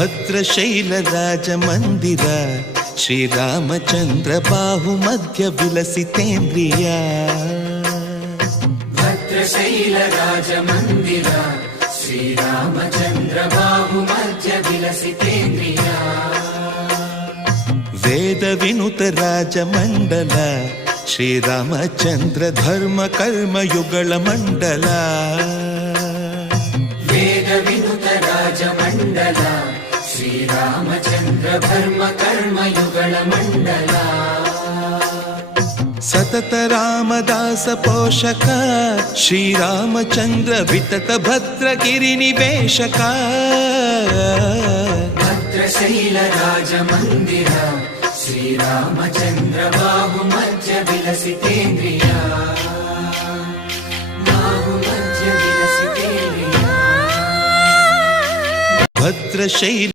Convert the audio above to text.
ಭದ್ರಶೈಲ ರಾಜ ಮಂದಿರ ಶ್ರೀರಾಮಚಂದ್ರ ಬಾಹು ಮಧ್ಯ ವಿಲಸಿತೇಂದ್ರಿಯ. ಭದ್ರಶೈಲ ರಾಜ ಮಂದಿರ ಶ್ರೀರಾಮಚಂದ್ರ ಬಾಹು ಮಧ್ಯ ವಿಲಸಿತೇಂದ್ರಿಯ. ವೇದ ವಿನುತ ರಾಜ ಮಂಡಲ ಶ್ರೀರಾಮಚಂದ್ರ ಧರ್ಮ ಕರ್ಮ ಯುಗಳ ಮಂಡಲ. ವೇದ ವಿನುತ ರಾಜ ಮಂಡಲ ಶ್ರೀರಾಮಚಂದ್ರ ಧರ್ಮ ಕರ್ಮ ಯುಗಳ ಮಂಡಲ. ಸತತ ರಾಮದಾಸ ಪೋಷಕ ಶ್ರೀರಾಮಚಂದ್ರ ವಿತತ ಭದ್ರಗಿರಿ ನಿವೇಶಕ. ಭದ್ರಶೈಲ ರಾಜ ಮಂದಿರ ಶ್ರೀರಾಮಚಂದ್ರ ಬಾಹು ಮಧ್ಯ ವಿಲಸಿತೇಂದ್ರಿಯ. ಬಾಹು ಮಧ್ಯ ವಿಲಸಿತೇಂದ್ರಿಯ. ಭದ್ರಶೈಲ